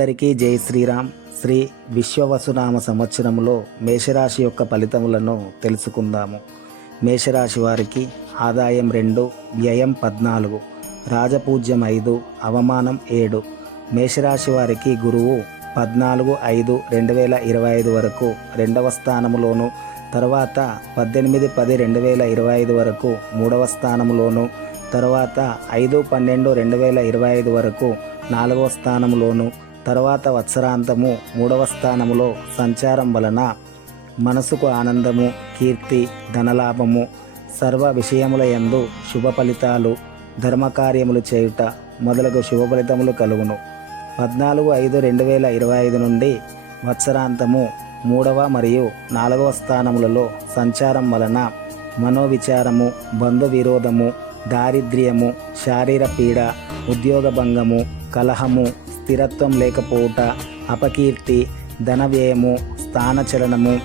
అందరికీ జై శ్రీరామ్. శ్రీ విశ్వవసునామ సంవత్సరంలో మేషరాశి యొక్క ఫలితములను తెలుసుకుందాము. మేషరాశి వారికి ఆదాయం రెండు వ్యయం పద్నాలుగు రాజపూజ్యం ఐదు అవమానం ఏడు. మేషరాశి వారికి గురువు పద్నాలుగు ఐదు రెండు వేల ఇరవై ఐదు వరకు రెండవ స్థానములోను తర్వాత పద్దెనిమిది పది రెండు వేల ఇరవై ఐదు వరకు మూడవ స్థానములోను తర్వాత ఐదు పన్నెండు రెండు వేల ఇరవై ఐదు వరకు నాలుగవ స్థానంలోను తర్వాత వత్సరాంతము మూడవ స్థానములో సంచారం వలన మనసుకు ఆనందము కీర్తి ధనలాభము సర్వ విషయముల యందు శుభ ఫలితాలు ధర్మకార్యములు చేయుట మొదలగు శుభ ఫలితములు కలుగును. పద్నాలుగు ఐదు రెండు వేల ఇరవై ఐదు నుండి వత్సరాంతము మూడవ మరియు నాలుగవ స్థానములలో సంచారం వలన మనోవిచారము బంధు విరోధము దారిద్ర్యము శారీర పీడ ఉద్యోగ భంగము కలహము స్థిరత్వం లేకపోవుట అపకీర్తి ధన వ్యయము స్థానచలనము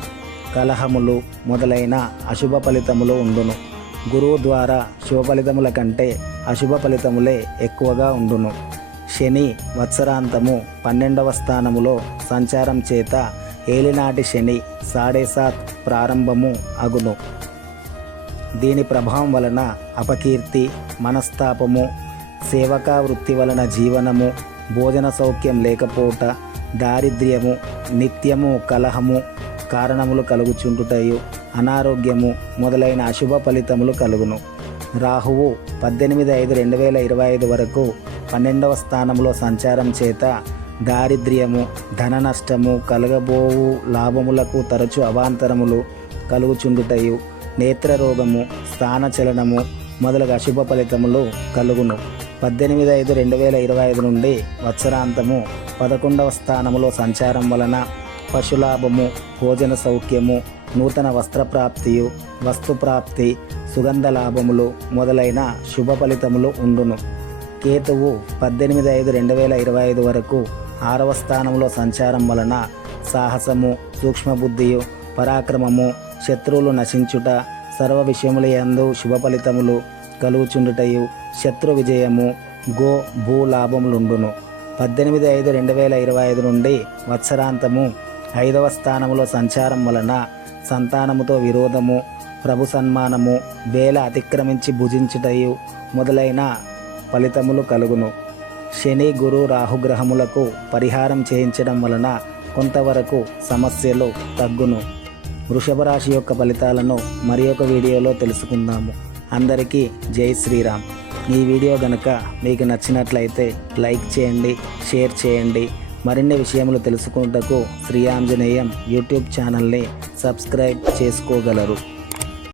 కలహములు మొదలైన అశుభ ఫలితములు ఉండును. గురువు ద్వారా శుభ ఫలితముల కంటే అశుభ ఫలితములే ఎక్కువగా ఉండును. శని వత్సరాంతము పన్నెండవ స్థానములో సంచారం చేత ఏలినాటి శని సాడేసాత్ ప్రారంభము అగును. దీని ప్రభావం వలన అపకీర్తి మనస్తాపము సేవకా వృత్తి వలన జీవనము భోజన సౌఖ్యం లేకపోవట దారిద్ర్యము నిత్యము కలహము కారణములు కలుగుచుంటుటయు అనారోగ్యము మొదలైన అశుభ ఫలితములు కలుగును. రాహువు పద్దెనిమిది ఐదు రెండు వేల ఇరవై ఐదు వరకు పన్నెండవ స్థానంలో సంచారం చేత దారిద్ర్యము ధన నష్టము కలగబోవు లాభములకు తరచు అవాంతరములు కలుగుచుండుటయు నేత్రరోగము స్థానచలనము మొదలగు అశుభ ఫలితములు కలుగును. పద్దెనిమిది ఐదు రెండు వేల ఇరవై ఐదు నుండి వత్సరాంతము పదకొండవ స్థానములో సంచారం వలన పశులాభము భోజన సౌఖ్యము నూతన వస్త్రప్రాప్తియు వస్తుప్రాప్తి సుగంధ లాభములు మొదలైన శుభ ఫలితములు ఉండును. కేతువు పద్దెనిమిది ఐదు రెండు వేల ఇరవై ఐదు వరకు ఆరవ స్థానంలో సంచారం వలన సాహసము సూక్ష్మబుద్ధియు పరాక్రమము శత్రువులు నశించుట సర్వ విషయముల యందు శుభ ఫలితములు కలుగుచుండుటయు శత్రు విజయము గో భూ లాభములుండును పద్దెనిమిది ఐదు రెండు వేల ఇరవై ఐదు నుండి వత్సరాంతము ఐదవ స్థానములో సంచారం వలన సంతానముతో విరోధము ప్రభు సన్మానము వేల అతిక్రమించి భుజించుటయు మొదలైన ఫలితములు కలుగును. శని గురు రాహుగ్రహములకు పరిహారం చేయించడం వలన కొంతవరకు సమస్యలు తగ్గును. వృషభ రాశి యొక్క ఫలితాలను మరి ఒక వీడియోలో తెలుసుకుందాము. అందరికీ జై శ్రీరామ్. ఈ వీడియో గనుక మీకు నచ్చినట్లయితే లైక్ చేయండి షేర్ చేయండి. మరిన్ని విషయములు తెలుసుకుంటకు శ్రీ ఆంజనేయం యూట్యూబ్ ఛానల్ని సబ్స్క్రైబ్ చేసుకోగలరు.